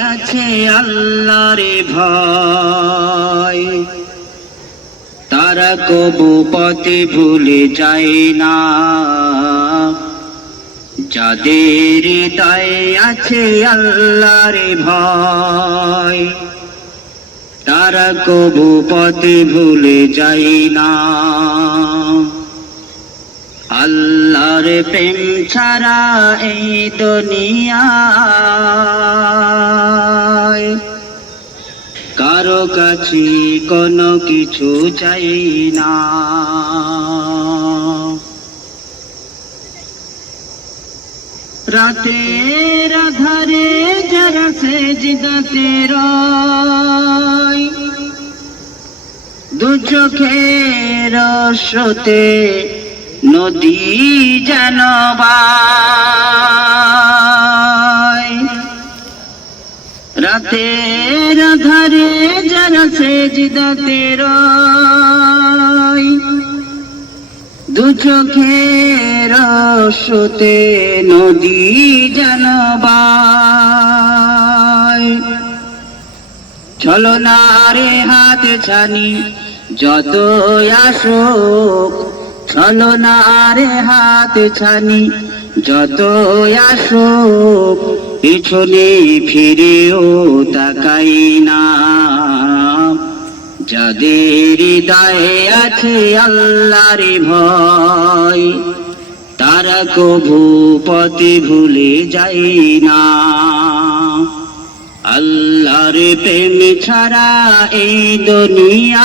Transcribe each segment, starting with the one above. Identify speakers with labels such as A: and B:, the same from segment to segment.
A: আছে আল্লাহরে ভয়। তারা কবু পথে ভুলে যায় না। যাদের হৃদয়ে আছে আল্লাহরে ভয়, তারা কবু পথে ভুলে যায় না। আল্লাহর প্রেম ছাড়া এই দুনিয়ায় কারও কাছে কোনো কিছু চাই না। রাতের আধারে যারা সে জিদাতে রয় দু চোখের স্রোতে নদী যেন বায়। রাতের ধারে যারা সে জিদাতে রয় দু চোখের স্রোতে নদী যেন। চলো না রে হাত ছানি যত আসুক চলো না রে হাত ছানি যত আসুক, পিছনে ফিরেও তাকাই না। যাদের হৃদয়ে আছে আল্লাহর ভয়, তারা কভু পথে ভুলে যাই না। আল্লাহর প্রেম ছাড়া এই দুনিয়ায়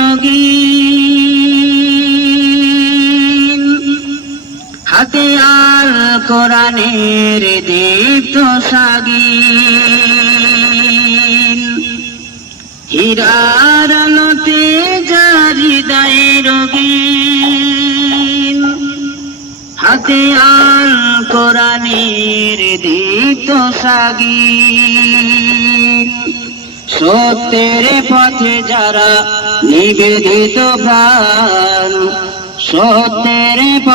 A: হাতে আল কোরআনের দীপ্ত সাগী হীরার নতে যার হৃদয় রোগী হাতে আল কোরআনের দীপ্ত সাগী সত্যের পথে যারা নিবেদিত প্রাণ, সত্যের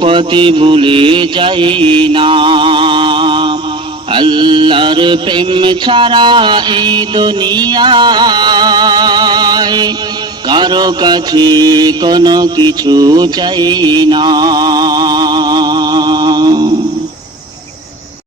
A: পথে ভুলে যাই না। আল্লাহর প্রেম ছাড়া এই দুনিয়ায় কারও কাছে কোনো কিছু চাই না।